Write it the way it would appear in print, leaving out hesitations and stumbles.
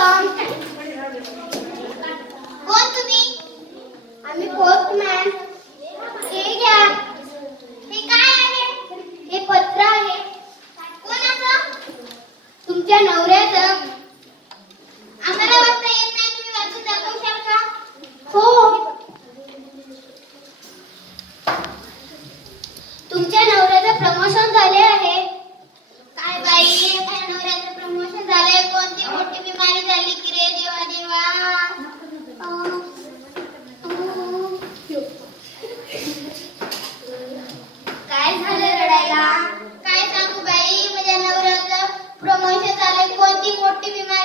Welcome. कोण तुम्ही? आम्ही पोस्टमॅन. हे घ्या. हे काय आहे? हे पत्र आहे. कोणाचं? तुमच्या नवऱ्याचं. आम्हाला वाचता येत नाही, तुम्ही वाचून दाखवशाल का? हो. तुमच्या नवऱ्याचं प्रमोशन झाले आहे. काय बाई, माझ्या नवऱ्याचं प्रमोशन झालंय. कोणती मोठी बिमारी झाली की रे देवा देवा. काय झालं रडायला? काय सांगू बाई, माझ्या नवऱ्याचं प्रमोशन झालंय. कोणती मोठी बिमारी